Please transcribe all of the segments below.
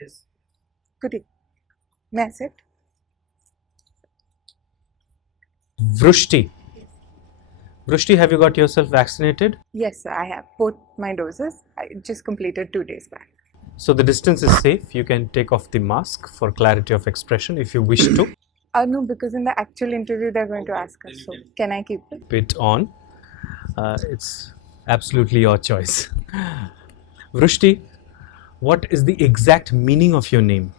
Yes. Good evening. May I sit? Vrushti. Vrushti, have you got yourself vaccinated? Yes, sir, I have both my doses. I just completed 2 days back. So the distance is safe. You can take off the mask for clarity of expression if you wish to. No, because in the actual interview they're going to ask us. So can I keep it? Bit on. It's absolutely your choice. Vrushti, what is the exact meaning of your name?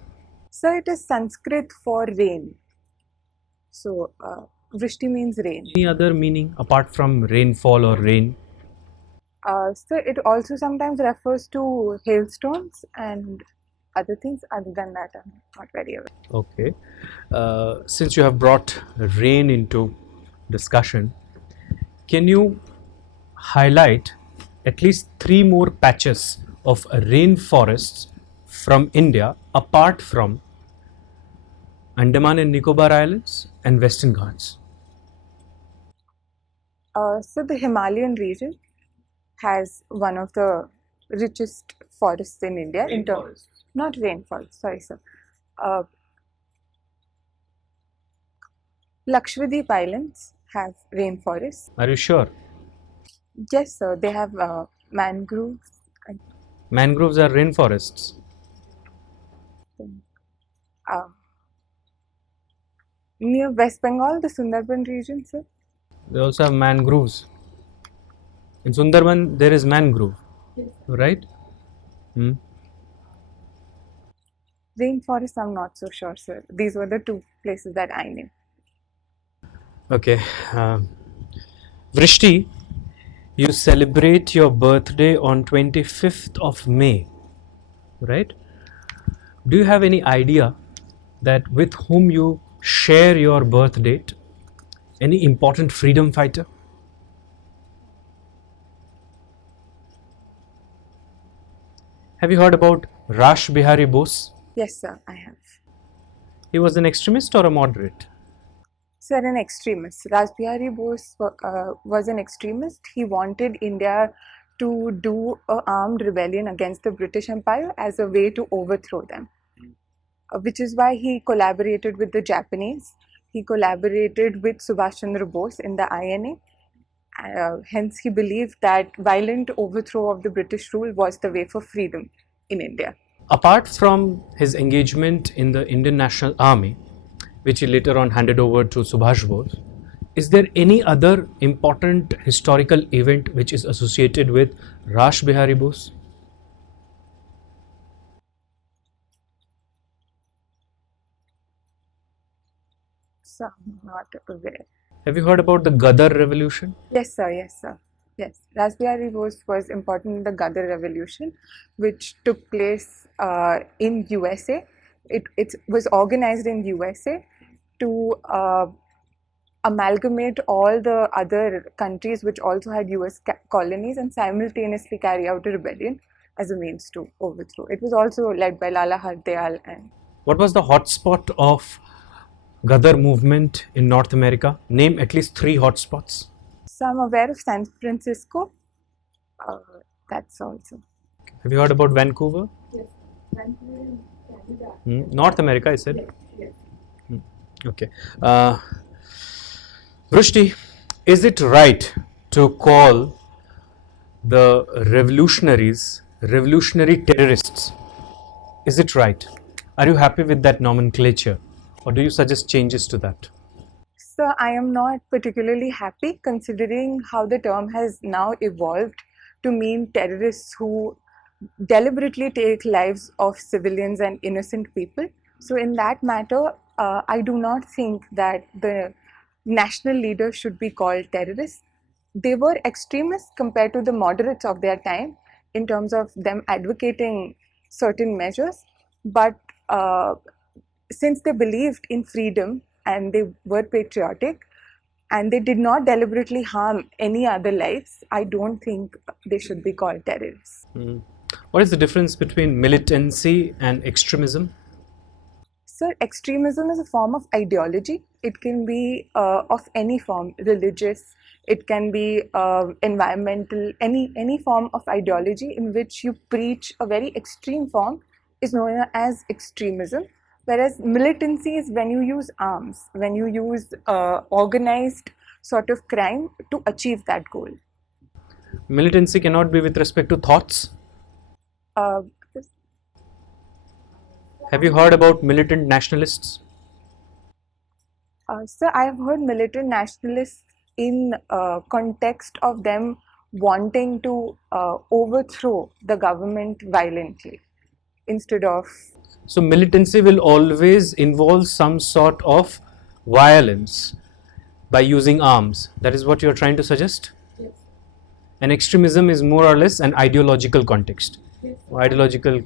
So it is Sanskrit for rain. So Vrishti means rain. Any other meaning apart from rainfall or rain? So it also sometimes refers to hailstones and other things. Other than that, I'm not very aware. Okay. Since you have brought rain into discussion, can you highlight at least three more patches of rainforests from India apart from Andaman and Nicobar Islands and Western Ghats? So the Himalayan region has one of the richest forests in India in terms, not rainfall, sorry sir. Lakshadweep Islands have rainforests. Are you sure? Yes sir, they have mangroves. Mangroves are rainforests. Uh, Near West Bengal, the Sundarban region, sir. They also have mangroves. In Sundarban, there is mangrove, right? Hmm. Rainforest, I'm not so sure, sir. These were the two places that I knew. Okay. Vrishti, you celebrate your birthday on 25th of May, right? Do you have any idea that with whom you share your birth date? Any important freedom fighter? Have you heard about Rash Bihari Bose? Yes, sir, I have. He was an extremist or a moderate? Sir, an extremist. Rajbihari Bose was an extremist. He wanted India to do an armed rebellion against the British Empire as a way to overthrow them, which is why he collaborated with the Japanese. He collaborated with Subhash Chandra Bose in the INA. Hence, he believed that violent overthrow of the British rule was the way for freedom in India. Apart from his engagement in the Indian National Army, which he later on handed over to Subhash Bose, is there any other important historical event which is associated with Rash Bihari Bose? So, I'm not aware. Have you heard about the Gadar Revolution? Yes, sir. Yes, sir. Yes, Raspberry Bose was important in the Gadar Revolution, which took place in USA. It was organized in USA to amalgamate all the other countries which also had US colonies and simultaneously carry out a rebellion as a means to overthrow. It was also led by Lala Hardayal and What was the hotspot of Gadar movement in North America? Name at least three hotspots. so I'm aware of San Francisco. Uh, that's also. Have you heard about Vancouver? Yes, Vancouver in Canada. North America, I said. Yes. Okay. Vrushti, is it right to call the revolutionaries revolutionary terrorists? Is it right? Are you happy with that nomenclature, or do you suggest changes to that? So I am not particularly happy considering how the term has now evolved to mean terrorists who deliberately take lives of civilians and innocent people. So in that matter, I do not think that the national leaders should be called terrorists. They were extremists compared to the moderates of their time in terms of them advocating certain measures, but since they believed in freedom and they were patriotic and they did not deliberately harm any other lives, I don't think they should be called terrorists. What is the difference between militancy and extremism? So, extremism is a form of ideology. It can be of any form, religious, it can be environmental, any form of ideology in which you preach a very extreme form is known as extremism, whereas militancy is when you use arms, when you use organized sort of crime to achieve that goal. Militancy cannot be with respect to thoughts. Uh, Have you heard about militant nationalists? so I have heard militant nationalists in context of them wanting to overthrow the government violently instead of. So militancy will always involve some sort of violence by using arms. That is what you're trying to suggest? Yes. And extremism is more or less an ideological context. Yes. Ideological.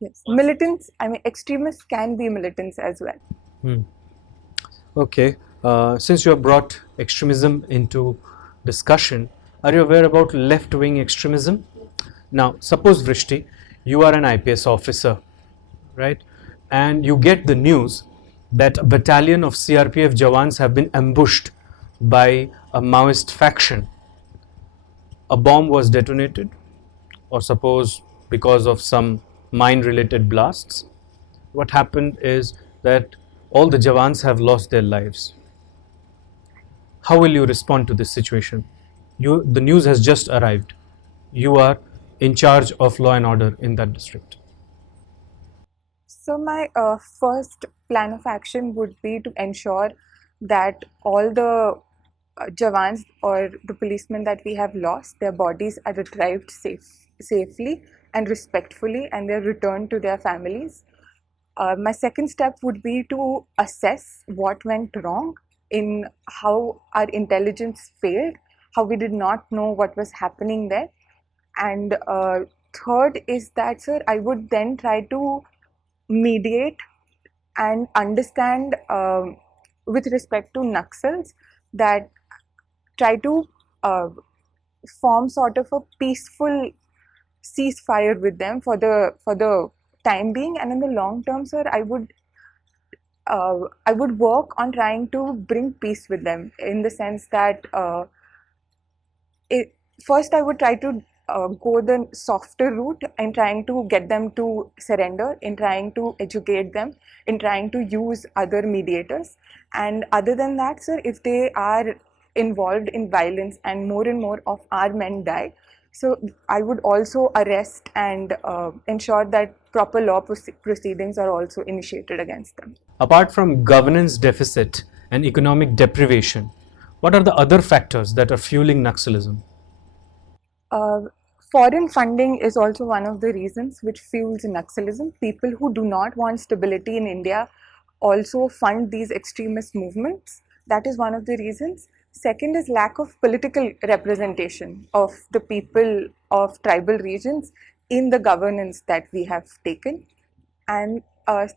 Yes, militants, I mean, extremists can be militants as well. Okay. Since you have brought extremism into discussion, are you aware about left-wing extremism? Now, suppose Vrishti, you are an IPS officer, right? And you get the news that a battalion of CRPF Jawans have been ambushed by a Maoist faction. A bomb was detonated, or suppose because of some mine-related blasts. What happened is that all the Jawans have lost their lives. How will you respond to this situation? The news has just arrived. You are in charge of law and order in that district. So my first plan of action would be to ensure that all the Jawans or the policemen that we have lost, their bodies are retrieved safely and respectfully, and they're returned to their families. My second step would be to assess what went wrong, in how our intelligence failed, how we did not know what was happening there. And third is that, sir, I would then try to mediate and understand with respect to Naxals, that try to form sort of a peaceful ceasefire with them for the time being, and in the long term, sir, I would work on trying to bring peace with them, in the sense that first I would try to go the softer route in trying to get them to surrender, in trying to educate them, in trying to use other mediators. And other than that, sir, if they are involved in violence and more of our men die, so I would also arrest and ensure that proper law proceedings are also initiated against them. Apart from governance deficit and economic deprivation, what are the other factors that are fueling Naxalism? Foreign funding is also one of the reasons which fuels Naxalism. People who do not want stability in India also fund these extremist movements. That is one of the reasons. Second is lack of political representation of the people of tribal regions in the governance that we have taken. And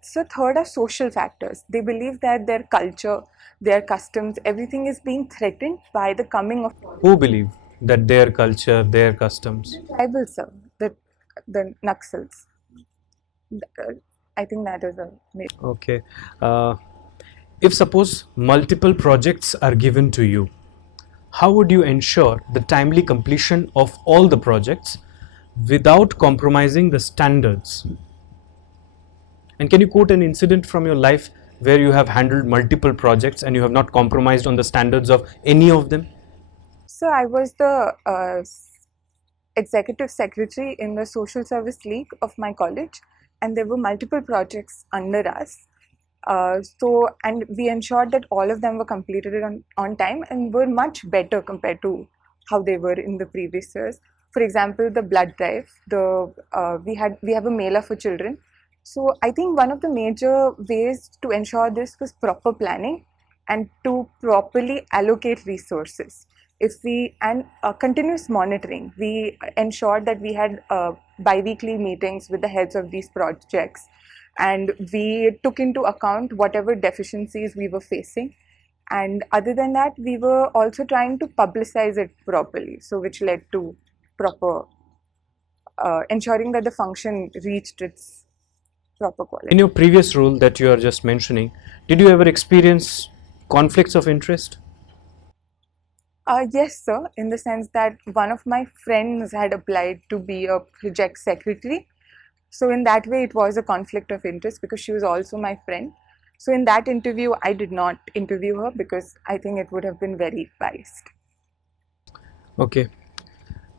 so third are social factors. They believe that their culture, their customs, everything is being threatened by the coming of. Who believe that their culture, their customs? Tribals, sir, the Naxals. I think that is a major. Okay. If suppose multiple projects are given to you, how would you ensure the timely completion of all the projects without compromising the standards? And can you quote an incident from your life where you have handled multiple projects and you have not compromised on the standards of any of them? So I was the executive secretary in the Social Service League of my college, and there were multiple projects under us. And we ensured that all of them were completed on time and were much better compared to how they were in the previous years. For example, the blood drive, we have a mela for children. So I think one of the major ways to ensure this was proper planning and to properly allocate resources. Continuous monitoring, we ensured that we had bi-weekly meetings with the heads of these projects, and we took into account whatever deficiencies we were facing. And other than that, we were also trying to publicize it properly, so which led to proper ensuring that the function reached its proper quality. In your previous role that you are just mentioning, did you ever experience conflicts of interest? Yes, sir, in the sense that one of my friends had applied to be a project secretary, So in that way, it was a conflict of interest because she was also my friend. So in that interview, I did not interview her because I think it would have been very biased. Okay.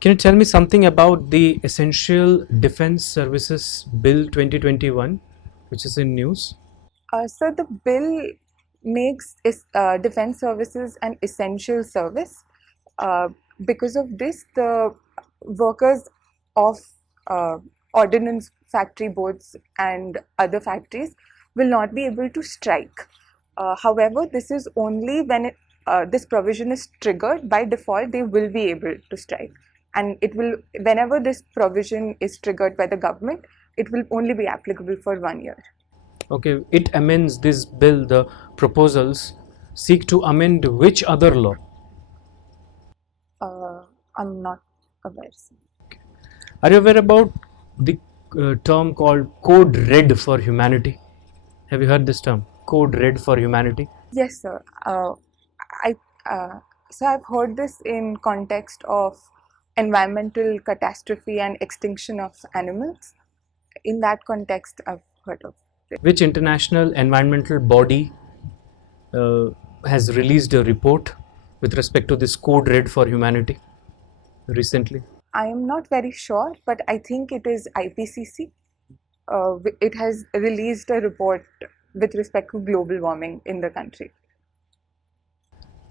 Can you tell me something about the Essential Defense Services Bill 2021, which is in news? So the bill makes defense services an essential service. Uh, because of this, the workers of uh, ordnance factory boards and other factories will not be able to strike. However, this is only when this provision is triggered. By default, they will be able to strike, and it will whenever this provision is triggered by the government, it will only be applicable for 1 year. Okay, it amends this bill, the proposals seek to amend which other law? I'm not aware. Are you aware about the term called Code Red for Humanity? Have you heard this term? Code Red for Humanity? Yes, sir. I so I've heard this in context of environmental catastrophe and extinction of animals. In that context, I've heard of it. Which international environmental body has released a report with respect to this Code Red for Humanity recently? I am not very sure, but I think it is IPCC. It has released a report with respect to global warming in the country.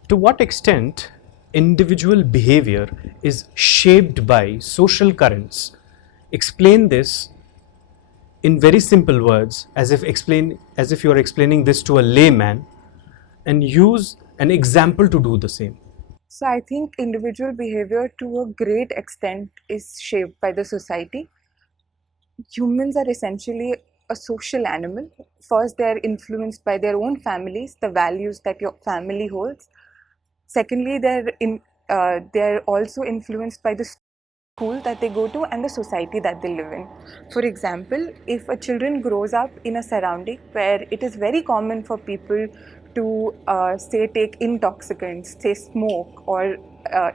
To what extent individual behavior is shaped by social currents? Explain this in very simple words, as if you are explaining this to a layman, and use an example to do the same. So I think individual behavior to a great extent is shaped by the society. Humans are essentially a social animal. First, they're influenced by their own families, the values that your family holds. Secondly, they're also influenced by the school that they go to and the society that they live in. For example, if a children grows up in a surrounding where it is very common for people to say take intoxicants, say smoke, or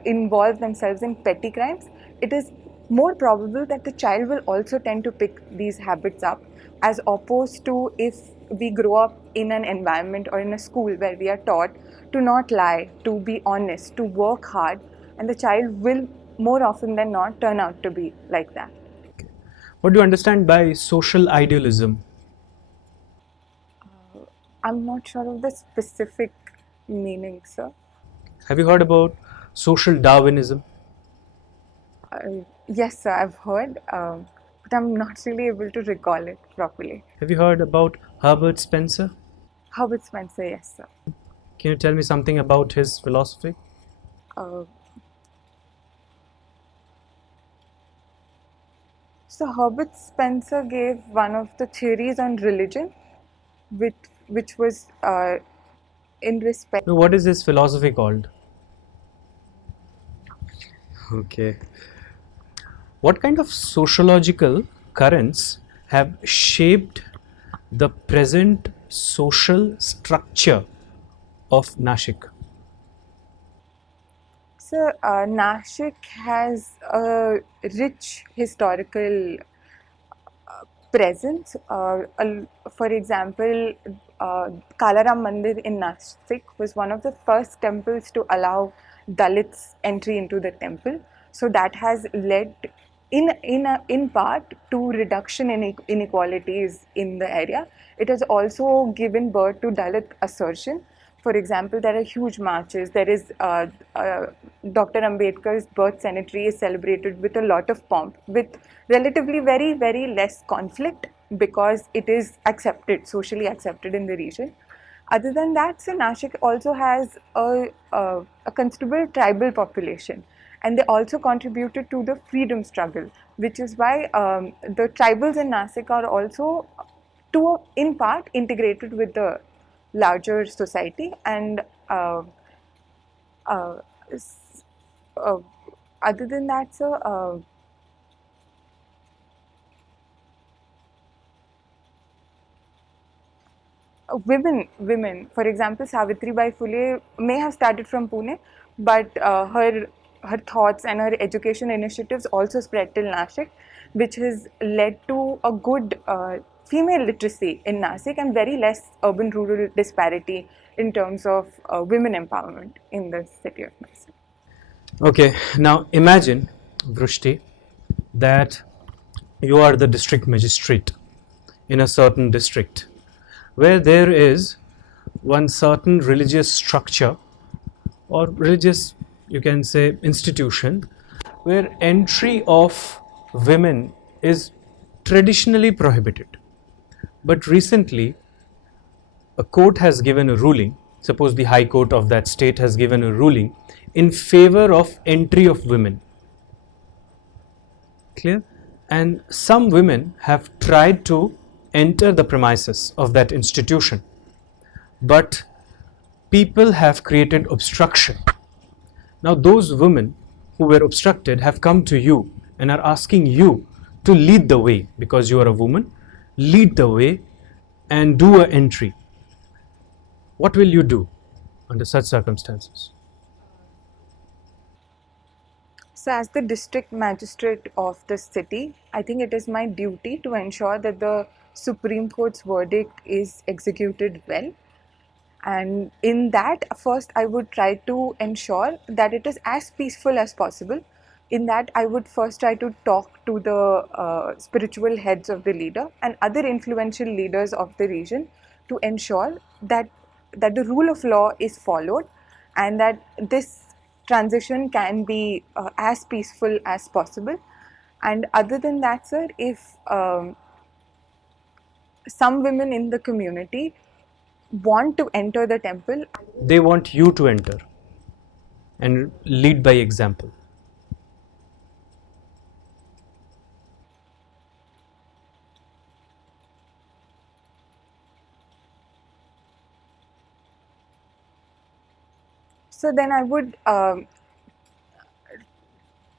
involve themselves in petty crimes, it is more probable that the child will also tend to pick these habits up, as opposed to if we grow up in an environment or in a school where we are taught to not lie, to be honest, to work hard, and the child will more often than not turn out to be like that. What do you understand by social idealism? I'm not sure of the specific meaning, sir. Have you heard about social Darwinism? Yes, sir, I've heard, but I'm not really able to recall it properly. Have you heard about Herbert Spencer? Herbert Spencer, yes, sir. Can you tell me something about his philosophy? Uh, so Herbert Spencer gave one of the theories on religion, which was in respect. No, what is his philosophy called? Okay. What kind of sociological currents have shaped the present social structure of Nashik? So Nashik has a rich historical presence. For example, Kalaram Mandir in Nashik was one of the first temples to allow Dalits entry into the temple. So that has led, in part, to reduction in inequalities in the area. It has also given birth to Dalit assertion. For example, there are huge marches. There is Dr. Ambedkar's birth cemetery is celebrated with a lot of pomp, with relatively very, very less conflict because it is accepted, socially accepted in the region. Other than that, so Nashik also has a considerable tribal population, and they also contributed to the freedom struggle, which is why the tribals in Nashik are also, in part, integrated with the larger society. And uh, uh, other than that, so women, for example, Savitri Bai Phule may have started from Pune, but her thoughts and her education initiatives also spread till Nashik. which has led to a good female literacy in Nasik and very less urban-rural disparity in terms of women empowerment in the city of Nasik. Okay, now imagine, Vrishti, that you are the district magistrate in a certain district where there is one certain religious structure or religious, you can say, institution where entry of women is traditionally prohibited. But recently, a court has given a ruling, suppose the High Court of that state has given a ruling in favor of entry of women. Clear? And some women have tried to enter the premises of that institution, but people have created obstruction. Now those women who were obstructed have come to you and are asking you to lead the way, because you are a woman, lead the way and do an entry. What will you do under such circumstances? So, as the district magistrate of the city, I think it is my duty to ensure that the Supreme Court's verdict is executed well. And in that, first, I would try to ensure that it is as peaceful as possible. In that, I would first try to talk to the spiritual heads of the leader and other influential leaders of the region to ensure that the rule of law is followed and that this transition can be as peaceful as possible. And other than that, sir, if some women in the community want to enter the temple, They want you to enter and lead by example. so then I would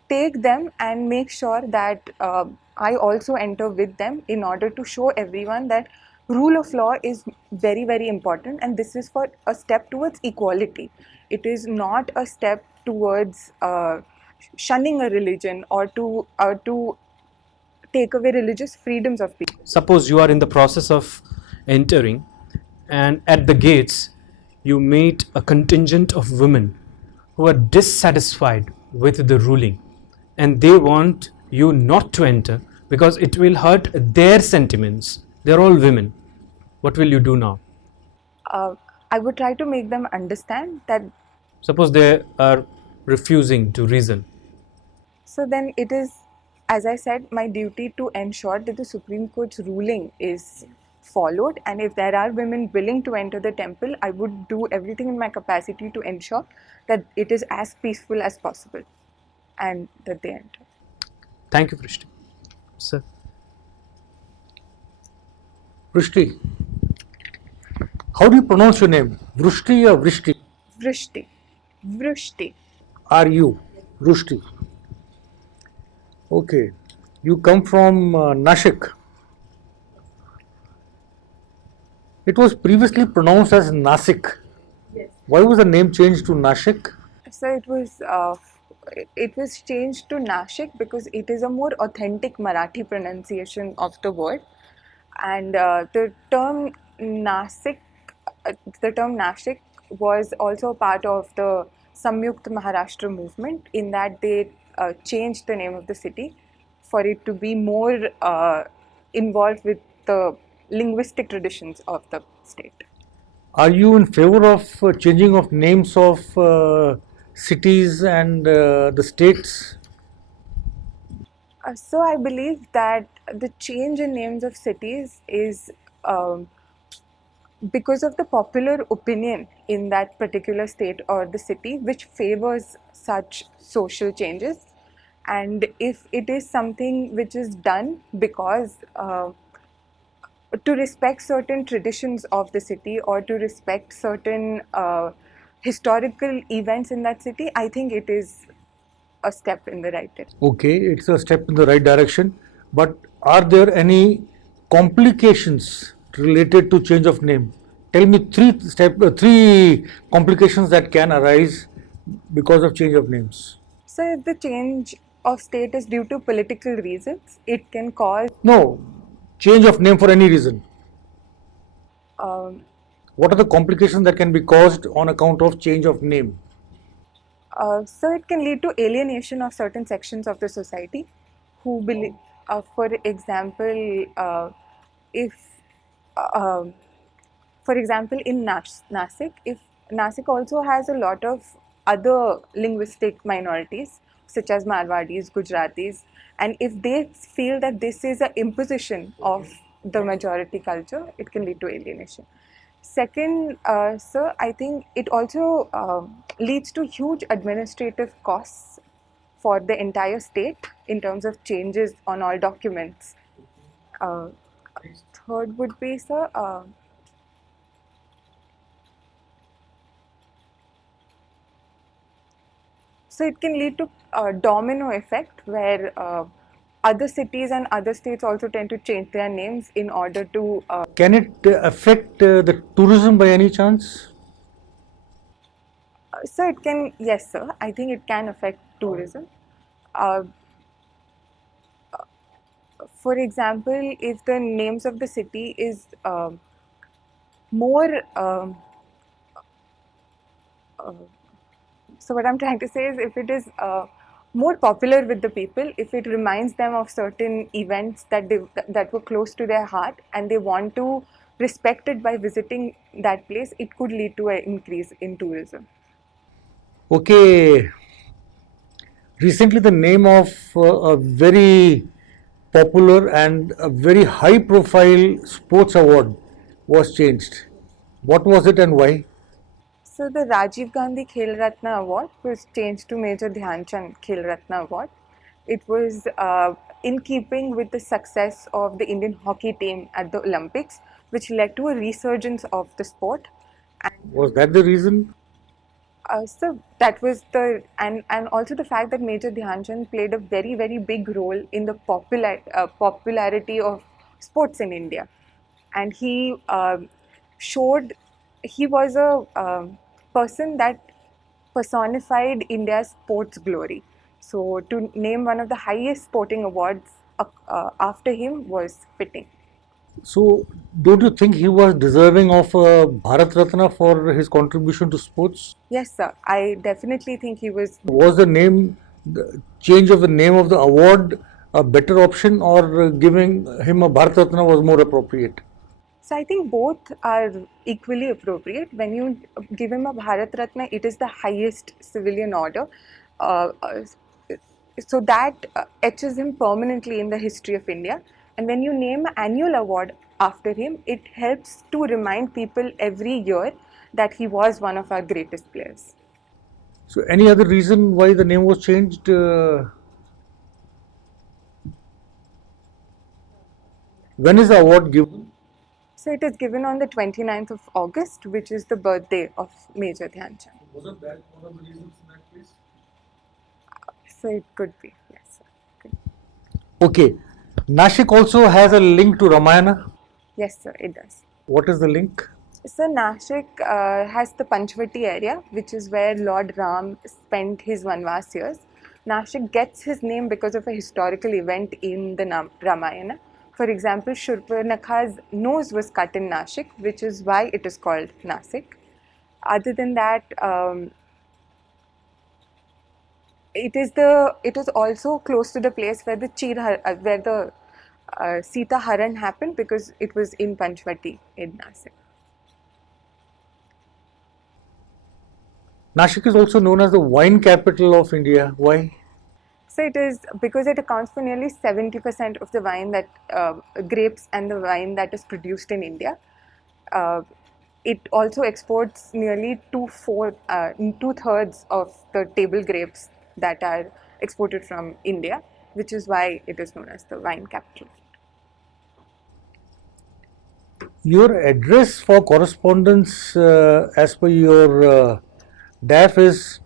take them and make sure that I also enter with them in order to show everyone that rule of law is very, very important, and this is for a step towards equality. It is not a step towards shunning a religion or to take away religious freedoms of people. Suppose you are in the process of entering, and at the gates you meet a contingent of women who are dissatisfied with the ruling and they want you not to enter because it will hurt their sentiments. They're all women. What will you do now? I would try to make them understand that. Suppose they are refusing to reason. So then it is, as I said, my duty to ensure that the Supreme Court's ruling is followed, and if there are women willing to enter the temple, I would do everything in my capacity to ensure that it is as peaceful as possible and that they enter. Thank you, Vrishti. Sir. Vrishti. How do you pronounce your name? Vrishti or Vrishti? Vrishti. Vrishti. Are you? Vrishti. Okay. You come from Nashik. It was previously pronounced as Nasik. Yes. Why was the name changed to Nashik? So it was changed to Nashik because it is a more authentic Marathi pronunciation of the word, and the term Nasik was also part of the Samyukt Maharashtra movement, in that they changed the name of the city for it to be more involved with the linguistic traditions of the state. Are you in favor of changing of names of cities and the states? So I believe that the change in names of cities is because of the popular opinion in that particular state or the city, which favors such social changes. And if it is something which is done because to respect certain traditions of the city or to respect certain historical events in that city, I think it is a step in the right direction. Okay, it's a step in the right direction. But are there any complications related to change of name? Tell me three complications that can arise because of change of names. So if the change of state is due to political reasons. It can cause No, change of name for any reason. um, What are the complications that can be caused on account of change of name? so it can lead to alienation of certain sections of the society who believe, for example, if, um for example, in Nasik, if Nasik also has a lot of other linguistic minorities such as Marwadis, Gujaratis, and if they feel that this is an imposition of the majority culture, it can lead to alienation. Second, sir, I think it also leads to huge administrative costs for the entire state in terms of changes on all documents. Uh, Third would be, sir, so it can lead to a domino effect where other cities and other states also tend to change their names in order to. Can it affect the tourism by any chance? So it can, yes, sir. I think it can affect tourism. Uh, for example, if the names of the city is more. Uh, so what I'm trying to say is, if it is more popular with the people, if it reminds them of certain events that were close to their heart, and they want to respect it by visiting that place, it could lead to an increase in tourism. Okay, recently the name of a very popular and a very high profile sports award was changed. What was it and why? So the Rajiv Gandhi Khel Ratna Award was changed to Major Dhyan Chand Khel Ratna Award. It was in keeping with the success of the Indian hockey team at the Olympics, which led to a resurgence of the sport. Was that the reason? So that was and also the fact that Major Dhyan Chand played a very big role in the popularity of sports in India, and he showed he was a person that personified India's sports glory. So to name one of the highest sporting awards after him was fitting. So, don't you think he was deserving of a Bharat Ratna for his contribution to sports? Yes, sir. I definitely think he was. Was the change of the name of the award a better option, or giving him a Bharat Ratna was more appropriate? So I think both are equally appropriate. When you give him a Bharat Ratna, it is the highest civilian order. Uh, uh, so that etches him permanently in the history of India. And when you name an annual award after him, it helps to remind people every year that he was one of our greatest players. So, any other reason why the name was changed? When is the award given? So it is given on the 29th of August, which is the birthday of Major Dhyan Chand. Wasn't that one of the reasons in that case? So it could be, yes, sir. Good. Okay. Nashik also has a link to Ramayana. Yes, sir, it does. What is the link? So Nashik has the Panchvati area, which is where Lord Ram spent his Vanvas years. Nashik gets his name because of a historical event in the Ramayana. For example, Shurpanakha's nose was cut in Nashik, which is why it is called Nasik. Other than that, it is also close to the place where the Sita Haran happened, because it was in Panchvati in Nasik. Nashik is also known as the wine capital of India. Why? So it is because it accounts for nearly 70% of the wine that grapes and the wine that is produced in India. It also exports nearly two-thirds of the table grapes that are exported from India, which is why it is known as the wine capital. Your address for correspondence as per your DAF is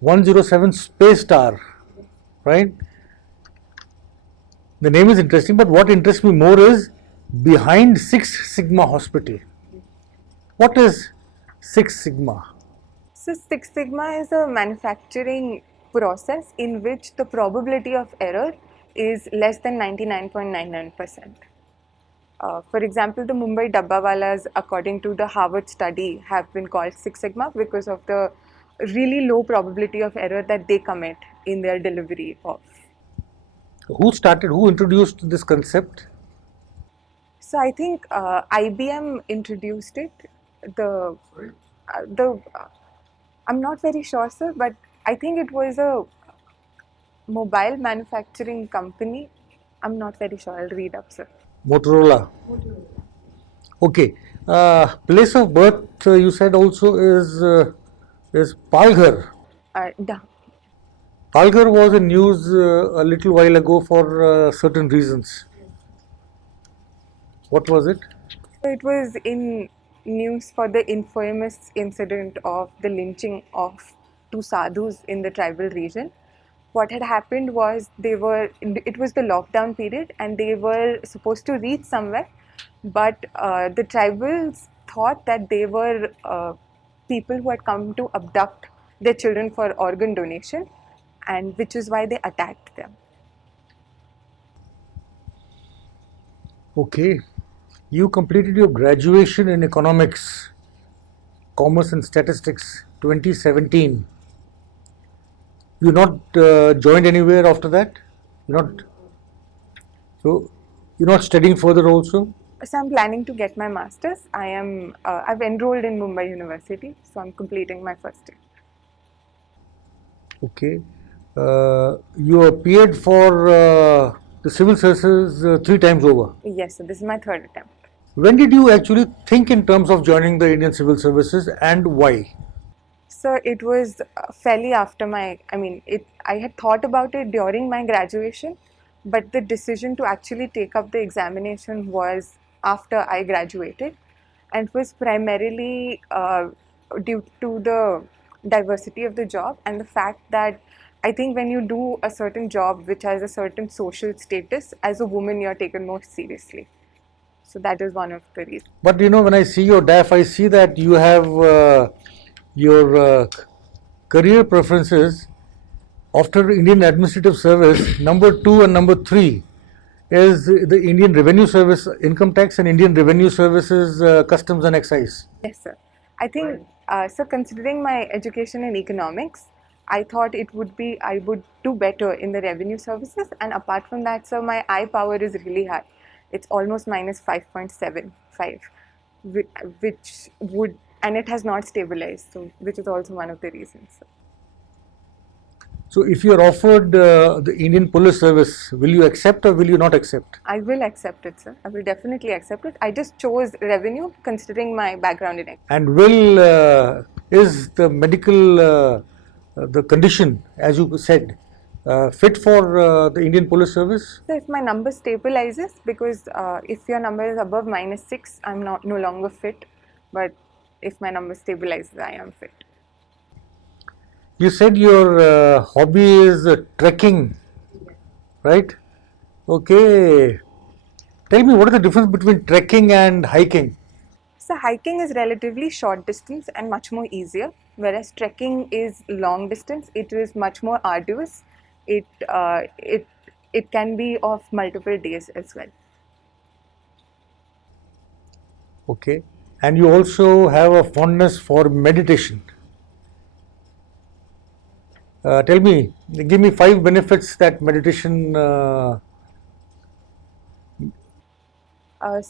107 Space Star, right? The name is interesting, but what interests me more is behind Six Sigma Hospital. What is Six Sigma? So Six Sigma is a manufacturing process in which the probability of error is less than 99.99%. For example, the Mumbai Dabbawalas, according to the Harvard study, have been called Six Sigma because of the really low probability of error that they commit in their delivery of. Who introduced this concept? So I think IBM introduced it. I'm not very sure, sir, but I think it was a mobile manufacturing company. I'm not very sure. I'll read up, sir. Motorola. Okay. Place of birth, you said also is Palghar. Da. Palghar was in news a little while ago for certain reasons. What was it? It was in news for the infamous incident of the lynching of two sadhus in the tribal region. What had happened was it was the lockdown period and they were supposed to reach somewhere, but the tribals thought that they were people who had come to abduct their children for organ donation, and which is why they attacked them. Okay. You completed your graduation in economics, commerce and statistics 2017. You not joined anywhere after that? So you're not studying further also? So I'm planning to get my master's. I've enrolled in Mumbai University, so I'm completing my first year. Okay. You appeared for the civil services 3 times over. Yes, so this is my third attempt. When did you actually think in terms of joining the Indian Civil Services and why? So it was fairly after I had thought about it during my graduation, but the decision to actually take up the examination was after I graduated, and it was primarily due to the diversity of the job and the fact that I think when you do a certain job which has a certain social status, as a woman you're taken more seriously. So that is one of the reasons. But when I see your DAF, I see that you have your career preferences after Indian Administrative Service. Number 2 and number 3 is the Indian Revenue Service Income Tax and Indian Revenue Services Customs and Excise. Yes, sir. I think, so considering my education in economics, I thought I would do better in the revenue services, and apart from that, sir, my eye power is really high. It's almost minus 5.75, and it has not stabilized, so which is also one of the reasons. Sir. So if you are offered the Indian Police Service, will you accept or will you not accept? I will accept it, sir. I will definitely accept it. I just chose revenue considering my background in it. And is the medical the condition, as you said, fit for the Indian Police Service? So if my number stabilizes, because if your number is above -6, I'm no longer fit. But if my number stabilizes, I am fit. You said your hobby is trekking, right? Okay. Tell me, what is the difference between trekking and hiking? So hiking is relatively short distance and much more easier, whereas trekking is long distance. It is much more arduous. It can be of multiple days as well. Okay. And you also have a fondness for meditation. Tell me, give me 5 benefits that meditation.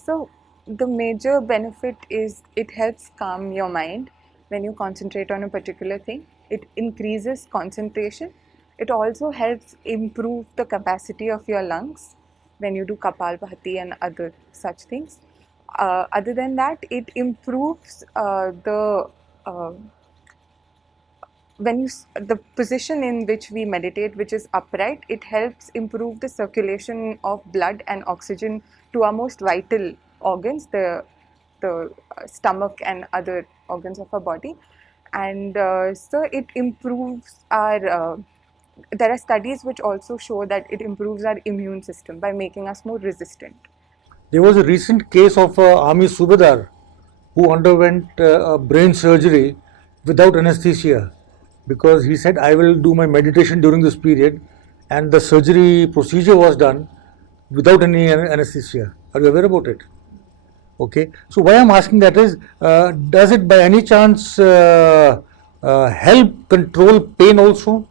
So the major benefit is it helps calm your mind when you concentrate on a particular thing. It increases concentration. It also helps improve the capacity of your lungs when you do Kapalbhati and other such things. Other than that, it improves the position in which we meditate, which is upright. It helps improve the circulation of blood and oxygen to our most vital organs, the stomach and other organs of our body. And so it improves our, there are studies which also show that it improves our immune system by making us more resistant. There was a recent case of an army Subedar who underwent brain surgery without anesthesia. because he said, I will do my meditation during this period, and the surgery procedure was done without any anesthesia. Are you aware about it? Okay. So why I'm asking that is, does it by any chance help control pain also?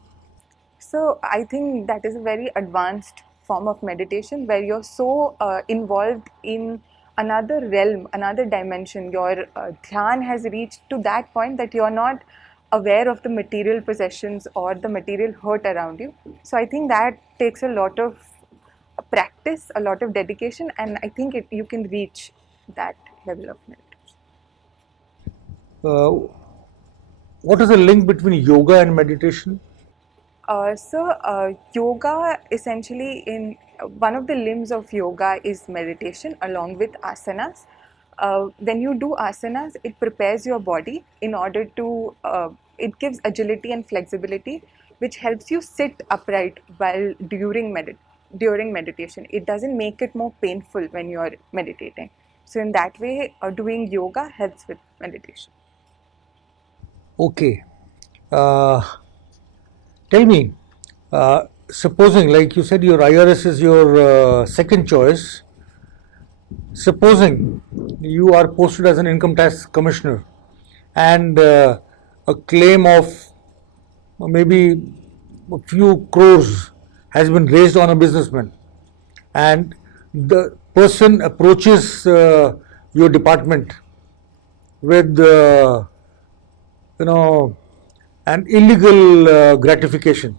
So I think that is a very advanced form of meditation where you're so involved in another realm, another dimension. Your dhyan has reached to that point that you're not aware of the material possessions or the material hurt around you. So I think that takes a lot of practice, a lot of dedication, and I think you can reach that level of meditation. What is the link between yoga and meditation? Yoga essentially in one of the limbs of yoga is meditation along with asanas. When you do asanas, it prepares your body in order to, it gives agility and flexibility, which helps you sit upright while during meditation. It doesn't make it more painful when you're meditating. So in that way, doing yoga helps with meditation. Okay. Tell me, supposing, like you said, your IRS is your second choice. Supposing you are posted as an income tax commissioner and a claim of maybe a few crores has been raised on a businessman, and the person approaches your department with an illegal gratification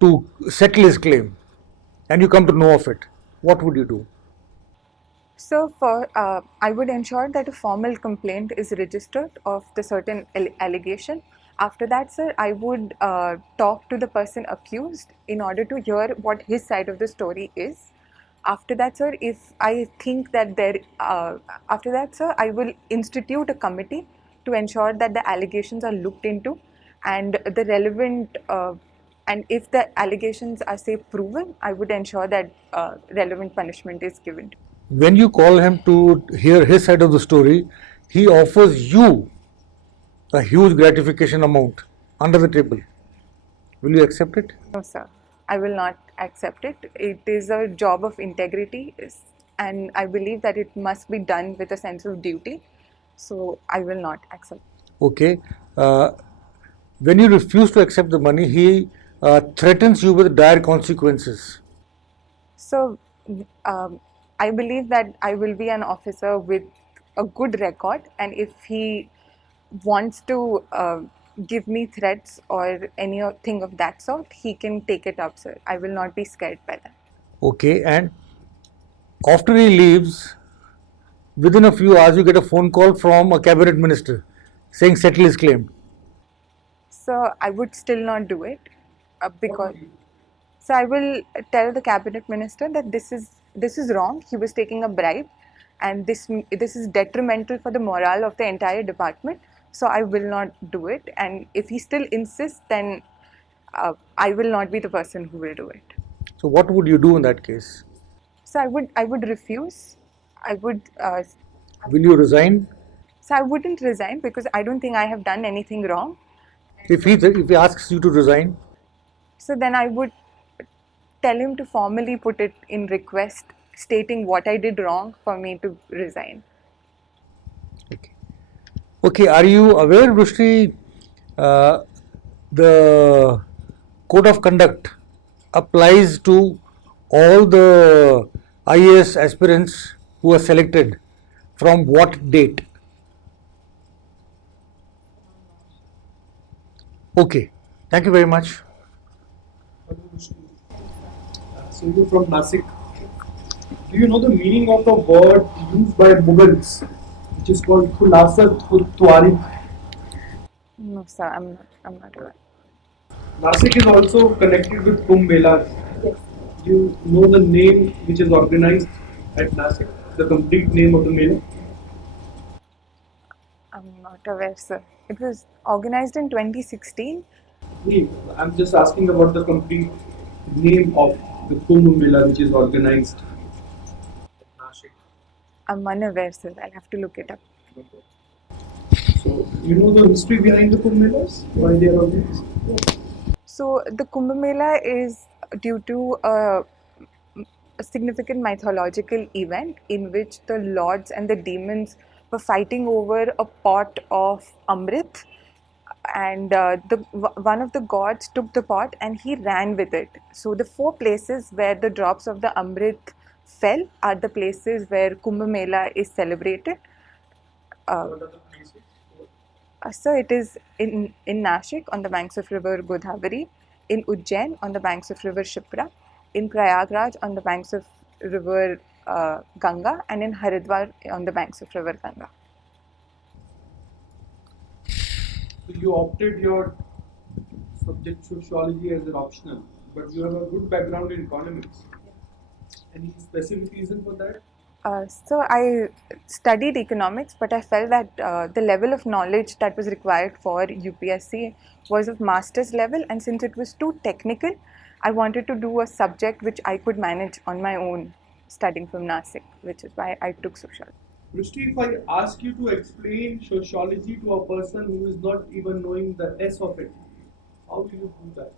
to settle his claim, and you come to know of it, what would you do? So, I would ensure that a formal complaint is registered of the certain allegation. After that, sir, I would talk to the person accused in order to hear what his side of the story is. After that, sir, if I think that after that, sir, I will institute a committee to ensure that the allegations are looked into and the relevant. And if the allegations are, say, proven, I would ensure that relevant punishment is given. When you call him to hear his side of the story, he offers you a huge gratification amount under the table. Will you accept it? No, sir. I will not accept it. It is a job of integrity, and I believe that it must be done with a sense of duty. So I will not accept. Okay. When you refuse to accept the money, he threatens you with dire consequences. So I believe that I will be an officer with a good record, and if he wants to give me threats or anything of that sort, he can take it up, sir. I will not be scared by that. Okay, and after he leaves, within a few hours, you get a phone call from a cabinet minister saying settle his claim. So I would still not do it because. So I will tell the cabinet minister that this is wrong. He was taking a bribe, and this is detrimental for the morale of the entire department. So I will not do it. And if he still insists, then I will not be the person who will do it. So what would you do in that case? So I would refuse. I would. Will you resign? So I wouldn't resign because I don't think I have done anything wrong. If he asks you to resign? So then I would tell him to formally put it in request stating what I did wrong for me to resign. Okay, are you aware, Rushri, the code of conduct applies to all the IAS aspirants who are selected from what date? Okay, thank you very much. So you're from Nasik. Do you know the meaning of the word used by Mughals, which is called Khulasat Tuari? No, sir, I'm not aware. Nasik is also connected with Kumbh Melas. Yes. You know the name which is organized at Nasik, the complete name of the Mela? I'm not aware, sir. It was organized in 2016. I'm just asking about the complete name of the Kumbh Mela which is organized at Nashik. I'm unaware, sir. I'll have to look it up. So you know the history behind the Kumbh Melas? Why they are organized? So the Kumbh Mela is due to a significant mythological event in which the lords and the demons were fighting over a pot of Amrit, and one of the gods took the pot and he ran with it. So the four places where the drops of the Amrit fell are the places where Kumbh Mela is celebrated. What are the places? So it is in Nashik on the banks of river Godavari, in Ujjain on the banks of river Shipra, in Prayagraj on the banks of river Ganga, and in Haridwar on the banks of river Ganga. So you opted your subject sociology as an optional, but you have a good background in economics. Any specific reason for that? So I studied economics, but I felt that the level of knowledge that was required for UPSC was of master's level, and since it was too technical, I wanted to do a subject which I could manage on my own, studying from Nasik, which is why I took sociology. Rushti, if I ask you to explain sociology to a person who is not even knowing the S of it, how do you do that?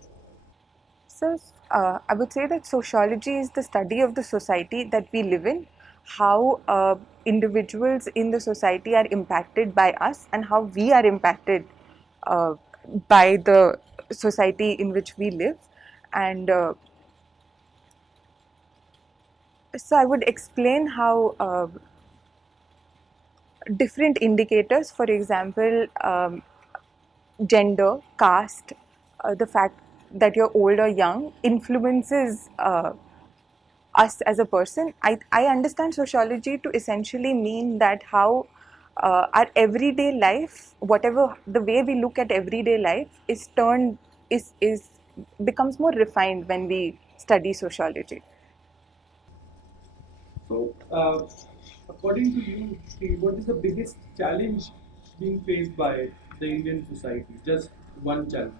So, I would say that sociology is the study of the society that we live in, how individuals in the society are impacted by us, and how we are impacted uh, by the society in which we live. And so, I would explain how different indicators, for example, gender, caste, the fact that you're old or young, influences us as a person. I understand sociology to essentially mean that how our everyday life, whatever the way we look at everyday life, is turned is becomes more refined when we study sociology. So, according to you, Rushti, what is the biggest challenge being faced by the Indian society? Just one challenge.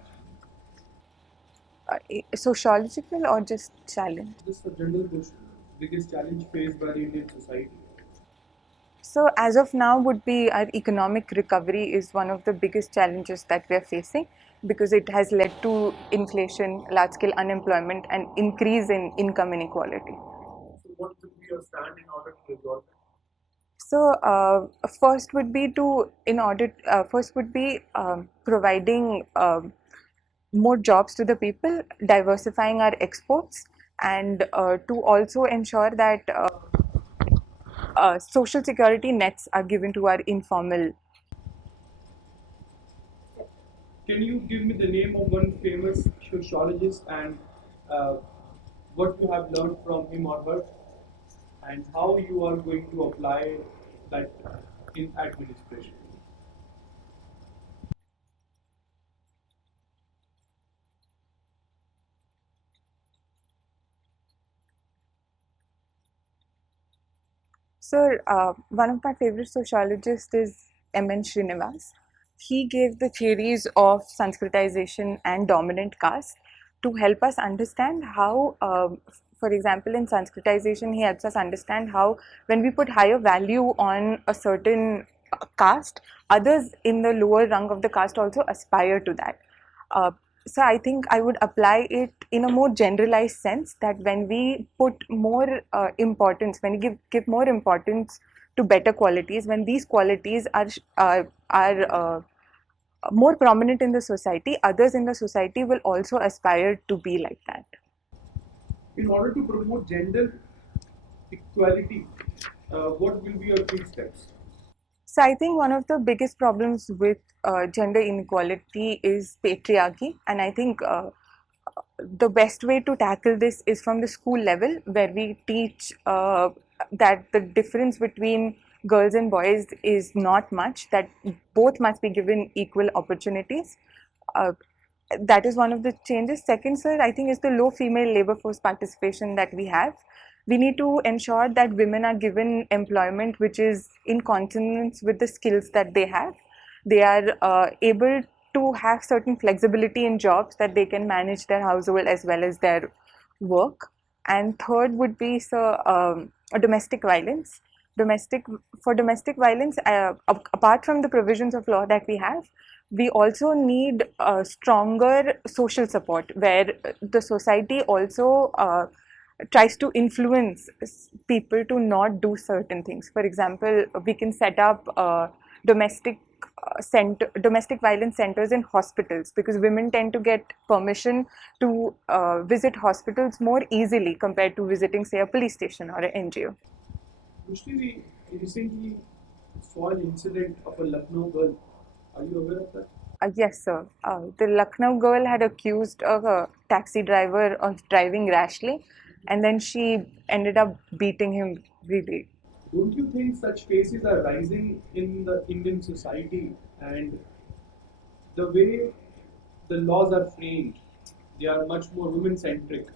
Sociological or just challenge? Just a general question. Biggest challenge faced by the Indian society. So as of now would be our economic recovery is one of the biggest challenges that we are facing, because it has led to inflation, large scale unemployment, and increase in income inequality. So, what would be your stand in order to resolve it? So first would be providing more jobs to the people, diversifying our exports, and to also ensure that social security nets are given to our informal. Can you give me the name of one famous sociologist and uh, what you have learned from him or her, and how you are going to apply that in administration? So, one of my favorite sociologists is M.N. Srinivas. He gave the theories of Sanskritization and dominant caste to help us understand how, for example, in Sanskritization, he helps us understand how when we put higher value on a certain caste, others in the lower rung of the caste also aspire to that. Uh, so I think I would apply it in a more generalized sense, that when we put more importance, when we give more importance to better qualities, when these qualities are more prominent in the society, others in the society will also aspire to be like that. In order to promote gender equality, what will be your three steps? So I think one of the biggest problems with gender inequality is patriarchy, and I think the best way to tackle this is from the school level, where we teach that the difference between girls and boys is not much, that both must be given equal opportunities. Uh, that is one of the changes. Second, sir, I think is the low female labor force participation that we have. We need to ensure that women are given employment which is in consonance with the skills that they have. They are able to have certain flexibility in jobs, that they can manage their household as well as their work. And third would be, sir, domestic violence. domestic for domestic violence, apart from the provisions of law that we have, we also need stronger social support, where the society also tries to influence people to not do certain things. For example, we can set up domestic violence centers in hospitals, because women tend to get permission to visit hospitals more easily compared to visiting, say, a police station or an NGO. Rushdi, we recently saw an incident of a Lucknow girl. Are you aware of that? Yes, sir. The Lucknow girl had accused a taxi driver of driving rashly, and then she ended up beating him really. Don't you think such cases are rising in the Indian society, and the way the laws are framed, they are much more women centric?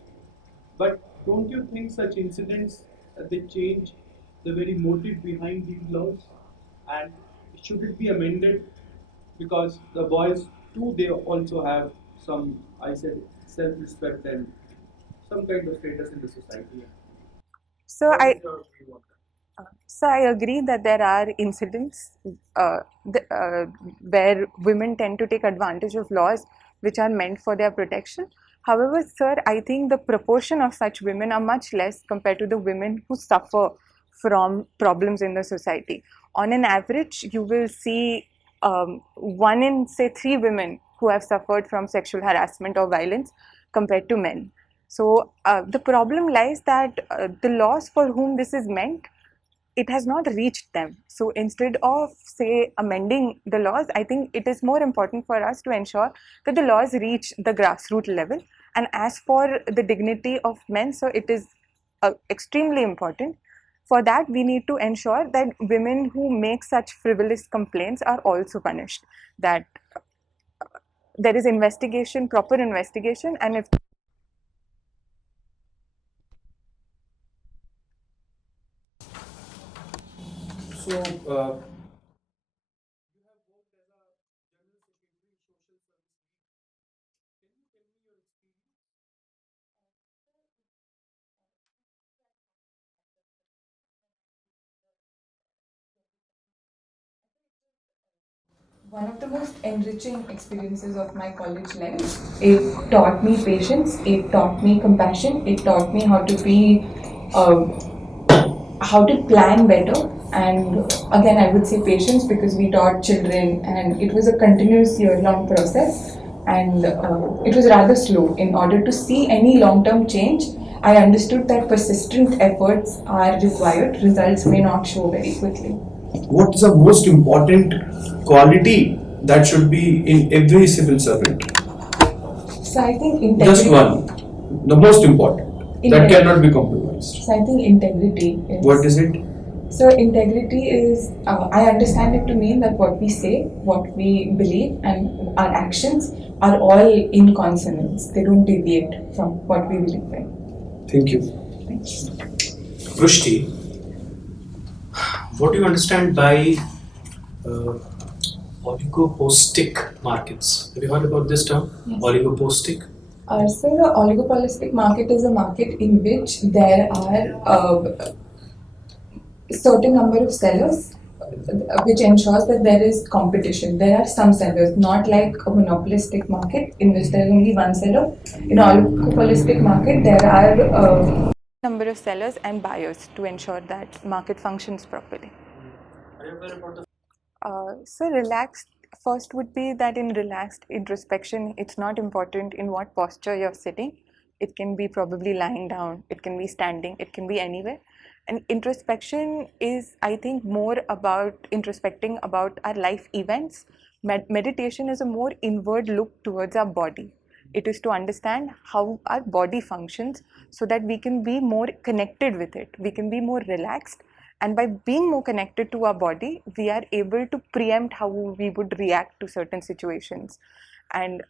But don't you think such incidents they change the very motive behind these laws? And should it be amended? Because the boys too, they also have some, I said, self-respect and some kind of status in the society. So What I is your view on that? So I agree that there are incidents where women tend to take advantage of laws which are meant for their protection. However, sir, I think the proportion of such women are much less compared to the women who suffer from problems in the society. On an average, you will see 1 in, say, 3 women who have suffered from sexual harassment or violence compared to men. So the problem lies that the laws for whom this is meant, it has not reached them. So instead of, say, amending the laws, I think it is more important for us to ensure that the laws reach the grassroots level. And as for the dignity of men, so it is extremely important. For that, we need to ensure that women who make such frivolous complaints are also punished, that there is investigation, proper investigation, and if So, one of the most enriching experiences of my college life. It taught me patience, it taught me compassion, it taught me how to be, how to plan better. And again, I would say patience, because we taught children and it was a continuous year-long process, and it was rather slow. In order to see any long-term change, I understood that persistent efforts are required. Results may not show very quickly. What is the most important quality that should be in every civil servant? So I think integrity. Just one. The most important. That cannot be compromised. So I think integrity is. What is it? So integrity is, I understand it to mean that what we say, what we believe, and our actions are all in consonance. They don't deviate from what we believe in. Thank you. Thank you. Rushdi, what do you understand by oligopolistic markets? Have you heard about this term? Yes. Oligopolistic? So the oligopolistic market is a market in which there are certain number of sellers, which ensures that there is competition. There are some sellers, not like a monopolistic market in which there is only one seller. In oligopolistic market, there are number of sellers and buyers to ensure that market functions properly. Are you aware about the So relaxed, first would be that in relaxed introspection, it's not important in what posture you're sitting. It can be probably lying down, it can be standing, it can be anywhere. And introspection is, I think, more about introspecting about our life events. Meditation is a more inward look towards our body. It is to understand how our body functions so that we can be more connected with it. We can be more relaxed. And by being more connected to our body, we are able to preempt how we would react to certain situations. And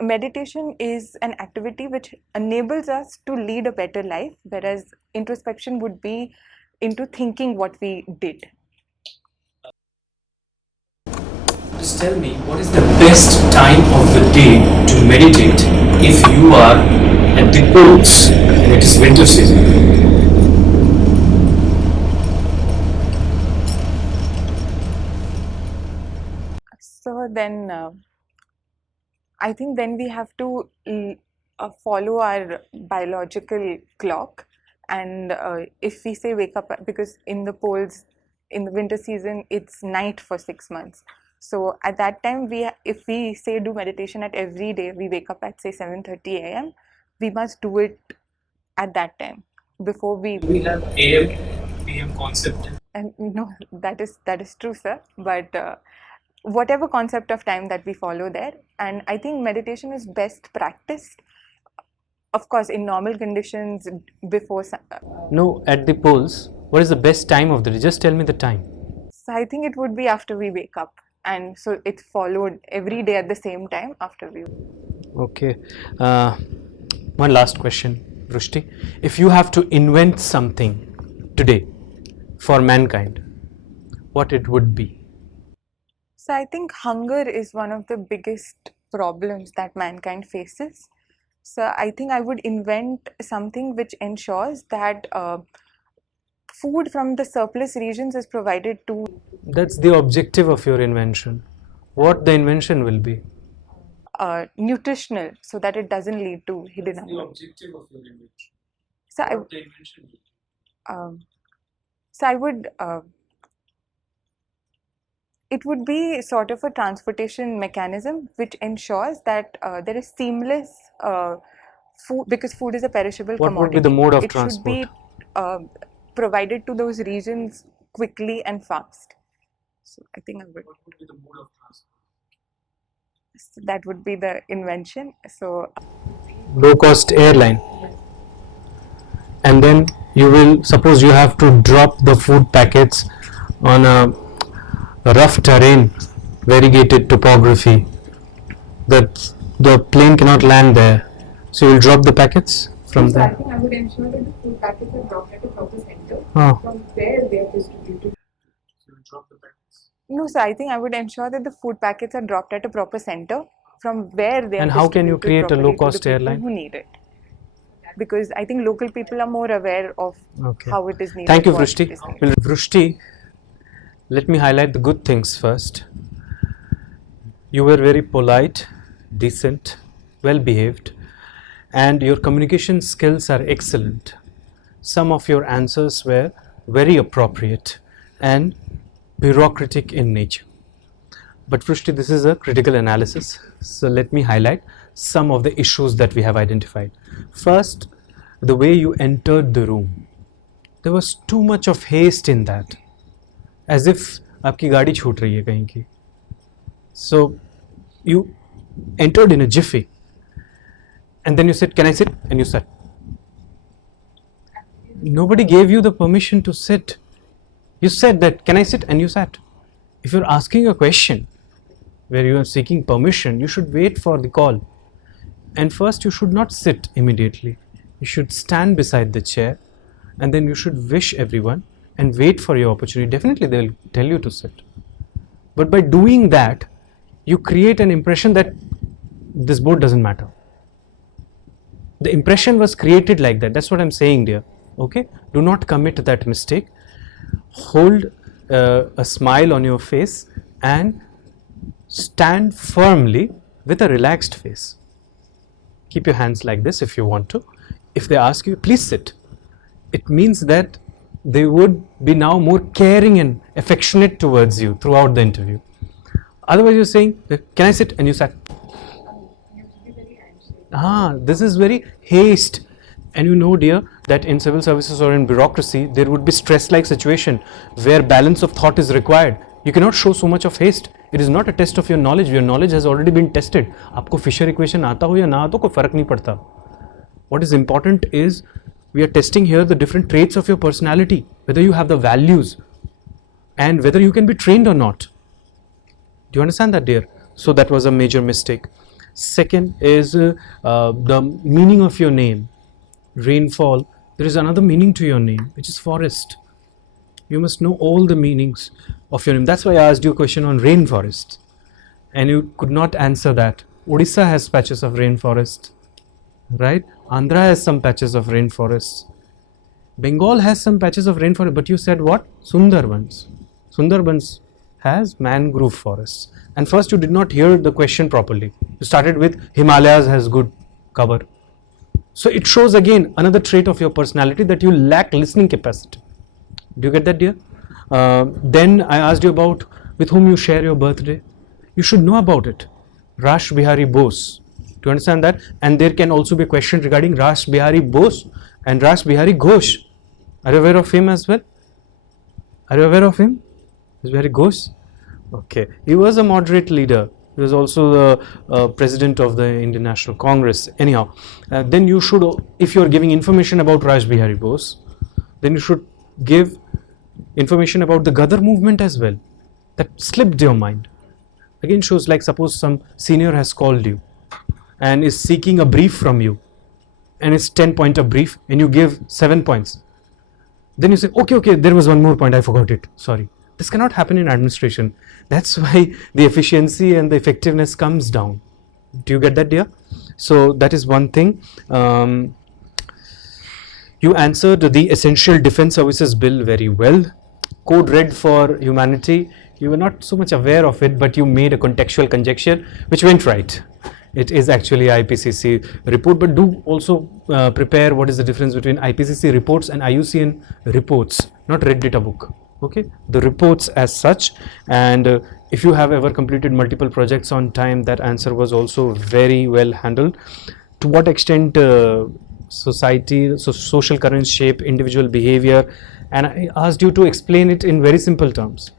meditation is an activity which enables us to lead a better life, whereas introspection would be into thinking what we did. Just tell me, what is the best time of the day to meditate if you are at the coast and it is winter season? So then, I think then we have to follow our biological clock, and if we say wake up, because in the poles, in the winter season, it's night for 6 months. So at that time, if we say do meditation at every day, we wake up at say 7:30 a.m. We must do it at that time before we. We have AM, PM concept. And no, that is true, sir. But whatever concept of time that we follow there, and I think meditation is best practiced, of course, in normal conditions before. No, at the poles, what is the best time of the day? Just tell me the time. So I think it would be after we wake up, and so it's followed every day at the same time after we. Okay. One last question, Vrishti. If you have to invent something today for mankind, what it would be? So I think hunger is one of the biggest problems that mankind faces. So I think I would invent something which ensures that food from the surplus regions is provided to. That's the objective of your invention. What the invention will be? Nutritional, so that it doesn't lead to hidden hunger. objective of your invention? So I, the invention will be? so I would. It would be sort of a transportation mechanism which ensures that there is seamless food, because food is a perishable What commodity. would be the mode of it transport? should be provided to those regions quickly and fast. So I think I would. What would be the mode of transport? So that would be the invention. So Low cost airline. And then you will, suppose you have to drop the food packets on a rough terrain, variegated topography, that the plane cannot land there. So you will drop the packets from So I there. think I would ensure that the food packets are dropped at a proper center Ah. from where they are distributed. You will drop the packets. No, so I think I would ensure that the food packets are dropped at a proper center from where they are. And how can you distributed create a properly to the low-cost people airline? who need it? Because I think local people are more aware of Okay. how it is needed. Thank you, what Vrishti. it is needed. Well, Vrishti, let me highlight the good things first. You were very polite, decent, well behaved, and your communication skills are excellent. Some of your answers were very appropriate and bureaucratic in nature. But Vrishti, this is a critical analysis, so let me highlight some of the issues that we have identified. First, the way you entered the room. There was too much of haste in that, as if आपकी गाड़ी छूट रही है कहीं की. So you entered in a jiffy, and then you said, "Can I sit?" and you sat. Nobody gave you the permission to sit. You said that, "Can I sit?" and you sat. If you're asking a question where you are seeking permission, you should wait for the call. And first, you should not sit immediately. You should stand beside the chair, and then you should wish everyone and wait for your opportunity. Definitely, they'll tell you to sit. But by doing that, you create an impression that this board doesn't matter. The impression was created like that. That's what I'm saying, dear. Okay? Do not commit that mistake. Hold a smile on your face and stand firmly with a relaxed face. Keep your hands like this if you want to. If they ask you, please sit. It means that they would be now more caring and affectionate towards you throughout the interview. Otherwise, you're saying, "Can I sit?" and you sat. This is very haste. And you know, dear, that in civil services or in bureaucracy, there would be stress-like situation where balance of thought is required. You cannot show so much of haste. It is not a test of your knowledge. Your knowledge has already been tested. आपको Fisher equation आता हो या ना आता हो, कोई फर्क नहीं पड़ता. What is important is we are testing here the different traits of your personality, whether you have the values and whether you can be trained or not. Do you understand that, dear? So that was a major mistake. Second is the meaning of your name. Rainfall. There is another meaning to your name, which is forest. You must know all the meanings of your name. That's why I asked you a question on rainforest, and you could not answer that. Odisha has patches of rainforest, right? Andhra has some patches of rainforest. Bengal has some patches of rainforest, but you said what? Sundarbans. Sundarbans has mangrove forests. And first you did not hear the question properly. You started with Himalayas has good cover. So it shows again another trait of your personality, that you lack listening capacity. Do you get that, dear? Then I asked you about with whom you share your birthday. You should know about it. Rash Bihari Bose. Do you understand that? And there can also be a question regarding Rash Bihari Bose and Rash Bihari Ghosh. Are you aware of him as well? Are you aware of him? Rash Bihari Ghosh? Okay. He was a moderate leader. He was also the president of the Indian National Congress. Anyhow, then you should, if you are giving information about Rash Bihari Bose, then you should give information about the Gadar movement as well. That slipped your mind. Again shows, like suppose some senior has called you and is seeking a brief from you, and it's 10-point brief and you give 7 points. Then you say, okay, there was one more point, I forgot it, sorry. This cannot happen in administration. That's why the efficiency and the effectiveness comes down. Do you get that, dear? So that is one thing. You answered the Essential Defense Services Bill very well. Code Red for Humanity, you were not so much aware of it, but you made a contextual conjecture which went right. It is actually IPCC report, but do also prepare what is the difference between IPCC reports and IUCN reports, not Red Data Book. Okay, the reports as such. And if you have ever completed multiple projects on time, that answer was also very well handled. To what extent society, social currents shape individual behavior, and I asked you to explain it in very simple terms.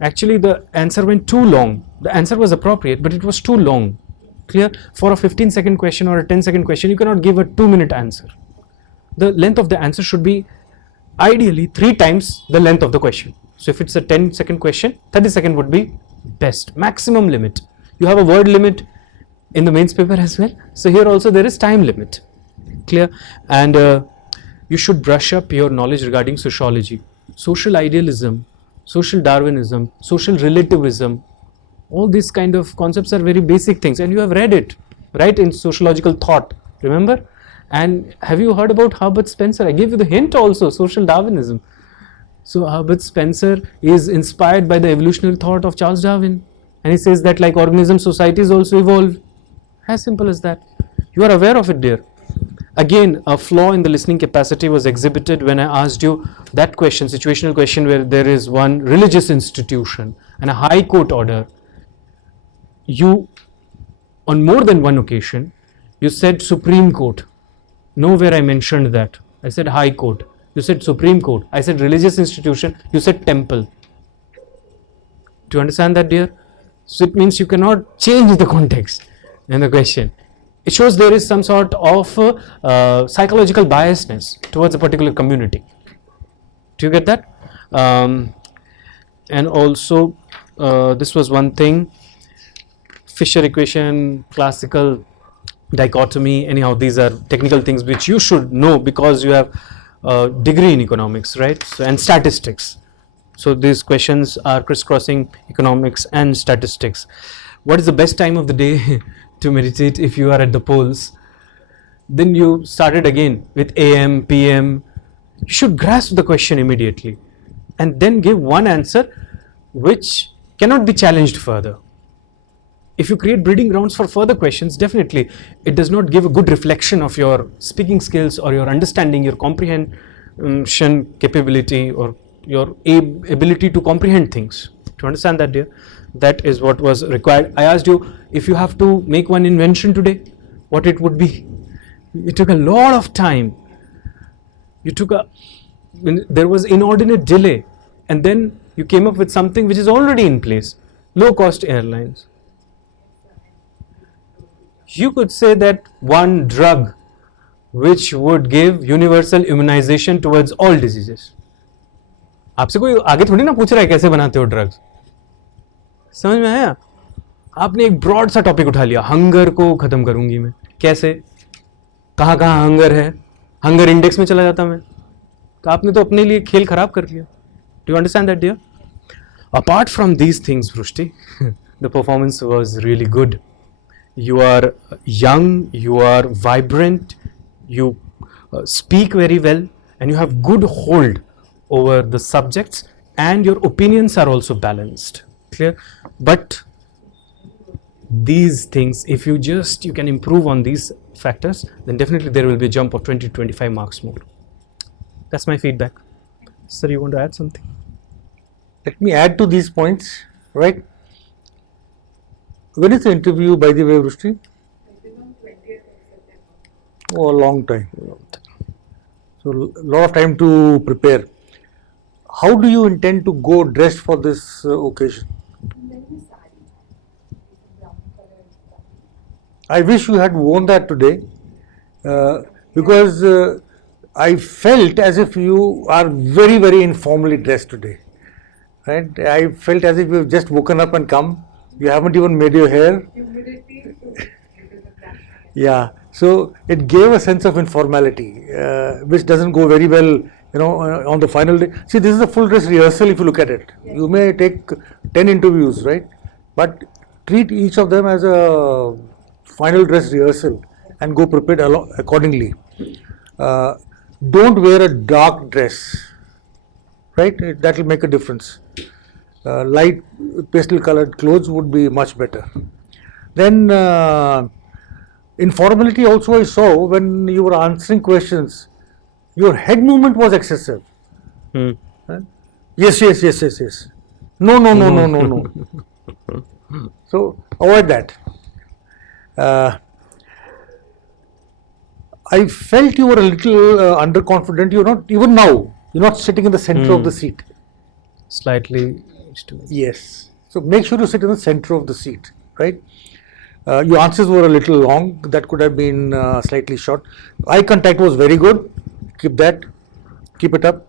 Actually, the answer went too long. The answer was appropriate, but it was too long. Clear? For a 15-second question or a 10-second question, you cannot give a 2-minute answer. The length of the answer should be ideally 3 times the length of the question. So if it's a 10-second question, 30 seconds would be best, maximum limit. You have a word limit in the mains paper as well. So here also there is time limit. Clear? And you should brush up your knowledge regarding sociology, social idealism, social Darwinism, social relativism. All these kind of concepts are very basic things, and you have read it, right, in sociological thought, remember? And have you heard about Herbert Spencer? I gave you the hint also, social Darwinism. So Herbert Spencer is inspired by the evolutionary thought of Charles Darwin, and he says that like organisms, societies also evolve. As simple as that. You are aware of it, dear. Again, a flaw in the listening capacity was exhibited when I asked you that question, situational question, where there is one religious institution and a high court order. You, on more than one occasion, you said Supreme Court. Nowhere I mentioned that. I said High Court. You said Supreme Court. I said religious institution. You said temple. Do you understand that, dear? So it means you cannot change the context in the question. It shows there is some sort of psychological biasness towards a particular community. Do you get that? And also, this was one thing. Fisher equation, classical dichotomy, anyhow, these are technical things which you should know because you have a degree in economics, right? So, and statistics. So these questions are crisscrossing economics and statistics. What is the best time of the day to meditate if you are at the poles? Then you started again with AM, PM. You should grasp the question immediately and then give one answer which cannot be challenged further. If you create breeding grounds for further questions, definitely it does not give a good reflection of your speaking skills or your understanding, your comprehension capability, or your ability to comprehend things. Do you understand that, dear? That is what was required. I asked you if you have to make one invention today, what it would be. It took a lot of time. There was inordinate delay, and then you came up with something which is already in place. Low cost airlines. You could say that one drug which would give universal immunization towards all diseases. आपसे कोई आगे थोड़ी ना पूछ रहा है कैसे बनाते हो ड्रग्स. समझ में आया? आपने एक ब्रॉड सा टॉपिक उठा लिया, हंगर को खत्म करूंगी मैं. कैसे? कहाँ कहाँ हंगर है? हंगर इंडेक्स में चला जाता मैं. तो आपने तो अपने लिए खेल खराब कर लिया. Do you understand that, dear? Apart from these things, Vrushti, the performance was really good. You are young, you are vibrant, you speak very well, and you have good hold over the subjects, and your opinions are also balanced. clear. But these things, if you can improve on these factors, then definitely there will be a jump of 20 to 25 marks more. That's my feedback. Sir, you want to add something? Let me add to these points, right? When is the interview, by the way, Vrishti? Oh, a long time. So, a lot of time to prepare. How do you intend to go dressed for this occasion? I wish you had worn that today because I felt as if you are very, very informally dressed today. Right? I felt as if you've just woken up and come. You haven't even made your hair. Yeah. So it gave a sense of informality, which doesn't go very well, on the final day. See, this is a full dress rehearsal if you look at it. You may take 10 interviews, right? But treat each of them as a final dress rehearsal and go prepared accordingly. Don't wear a dark dress, right? That will make a difference. Light pastel colored clothes would be much better. Then informality also I saw when you were answering questions. Your head movement was excessive. Hmm. Yes. No. So avoid that. I felt you were a little underconfident. You're not, even now, you're not sitting in the center of the seat. Slightly. Yes. So make sure you sit in the center of the seat, right? Your answers were a little long. That could have been slightly short. Eye contact was very good. Keep it up.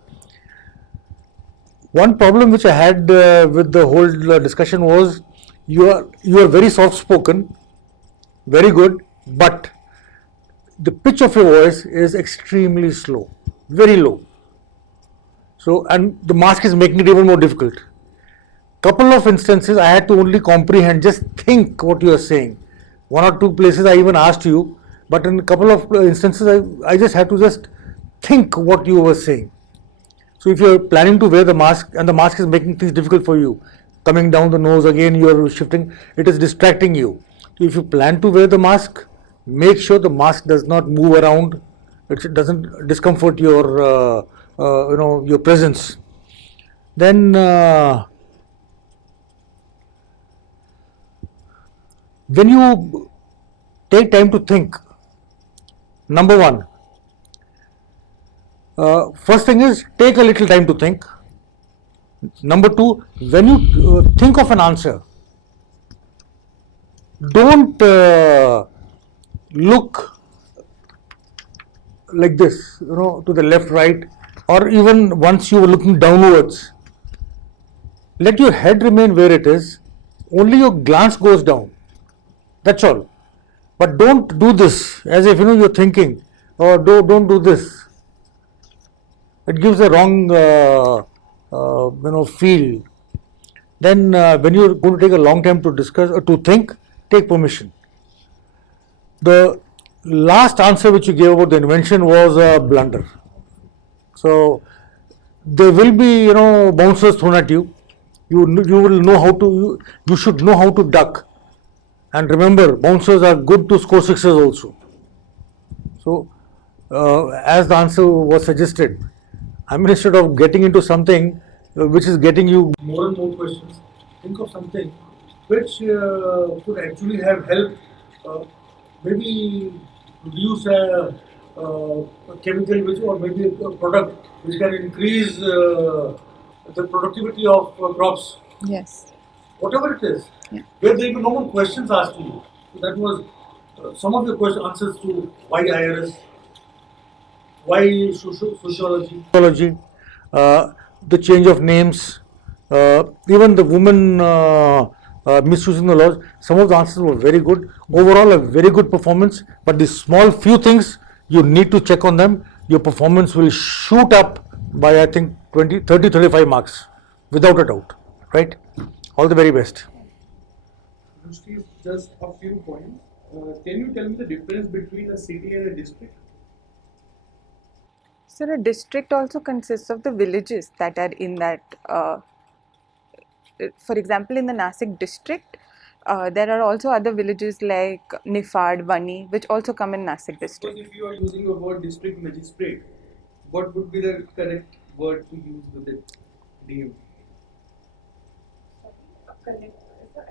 One problem which I had with the whole discussion was you are very soft spoken, very good, but the pitch of your voice is extremely slow, very low. So, and the mask is making it even more difficult. Couple of instances I had to only comprehend, just think what you are saying. One or two places I even asked you, but in a couple of instances I just had to just think what you were saying. So if you're planning to wear the mask and the mask is making things difficult for you, coming down the nose again, you're shifting, it is distracting you. So if you plan to wear the mask, make sure the mask does not move around, it doesn't discomfort your your presence. Then when you take time to think, number one, first thing is take a little time to think. Number two, when you think of an answer, don't look like this, to the left, right, or even once you were looking downwards. Let your head remain where it is, only your glance goes down. That's all. But don't do this as if you're thinking, or don't do this. It gives a wrong feel. Then when you're going to take a long time to discuss or to think, take permission. The last answer which you gave about the invention was a blunder. So there will be bouncers thrown at you. You will know how to. You should know how to duck. And remember, bouncers are good to score sixes also. So as the answer was suggested, I mean, instead of getting into something which is getting you more and more questions, think of something which could actually have helped maybe produce a chemical which, or maybe a product which can increase the productivity of crops. Yes. Whatever it is, Yeah. where there will be no more questions asked to you. So that was some of your answers to why IRS, why sociology, the change of names, even the woman misusing the laws. Some of the answers were very good. Overall, a very good performance. But the small few things you need to check on them. Your performance will shoot up by, I think, 20, 30, 35 marks, without a doubt. Right? All the very best. Just a few points. Can you tell me the difference between a city and a district? So a district also consists of the villages that are in that for example, in the Nasik district, there are also other villages like Nifad, Vani, which also come in Nasik Suppose district. if you are using the word district magistrate, what would be the correct word to use with it? DM.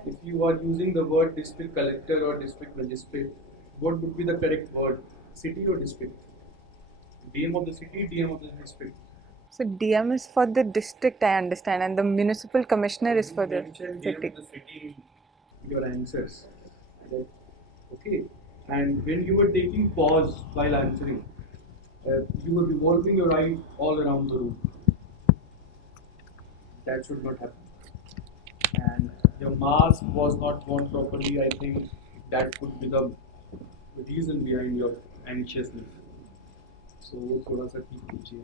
If you are using the word district collector or district magistrate, what would be the correct word? City or district? DM of the city, DM of the district. So DM is for the district, I understand, and the municipal commissioner is for You the mentioned DM city. of the city in your answers. Right? Okay. And when you were taking pause while answering, you were revolving your eye all around the room. That should not happen. And your mask was not worn properly. I think that could be the reason behind your anxiousness. So थोड़ा सा ठीक कीजिए.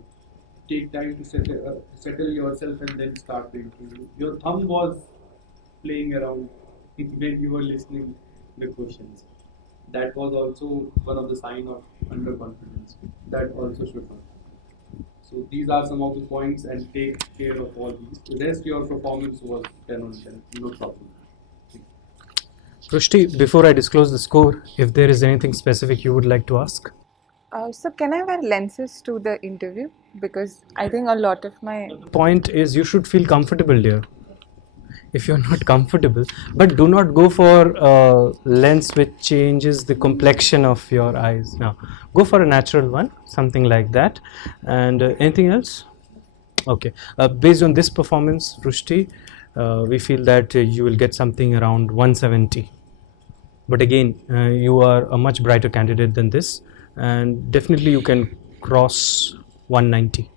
Take time to settle yourself and then start the interview. Your thumb was playing around when you were listening the questions. That was also one of the sign of underconfidence. That also should not. So these are some of the points and take care of all these. The rest your performance was 10 on 10, no problem. Rushti, before I disclose the score, if there is anything specific you would like to ask? So can I wear lenses to the interview? Because I think a lot of my Point is you should feel comfortable, dear. If you're not comfortable, but do not go for a lens which changes the complexion of your eyes. Now, go for a natural one, something like that. And anything else? Okay. Based on this performance, Rushti, we feel that you will get something around 170. But again, you are a much brighter candidate than this, and definitely you can cross 190.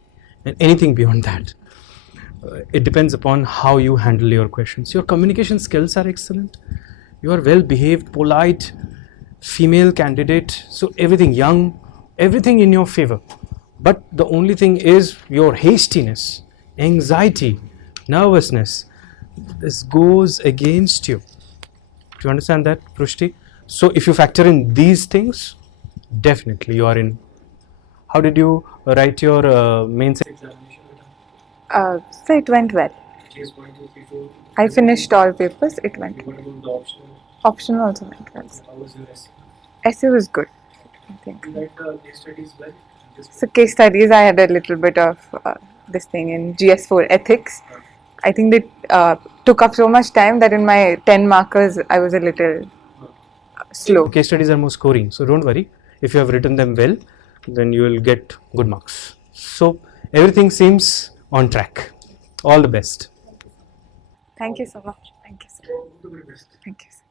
And anything beyond that. It depends upon how you handle your questions. Your communication skills are excellent. You are well behaved, polite, female candidate. So everything young, everything in your favor. But the only thing is your hastiness, anxiety, nervousness. This goes against you. Do you understand that, Prushti? So if you factor in these things, definitely you are in. How did you write your mains examination? so it went well. I finished all papers, it went well. Optional also went well. Essay was good, I think. So case studies, I had a little bit of this thing in GS4 ethics. I think they took up so much time that in my 10 markers, I was a little slow. Case studies are more scoring, so don't worry. If you have written them well, then you will get good marks. So everything seems on track. All the best. Thank you so much. Thank you, sir. Thank you, sir.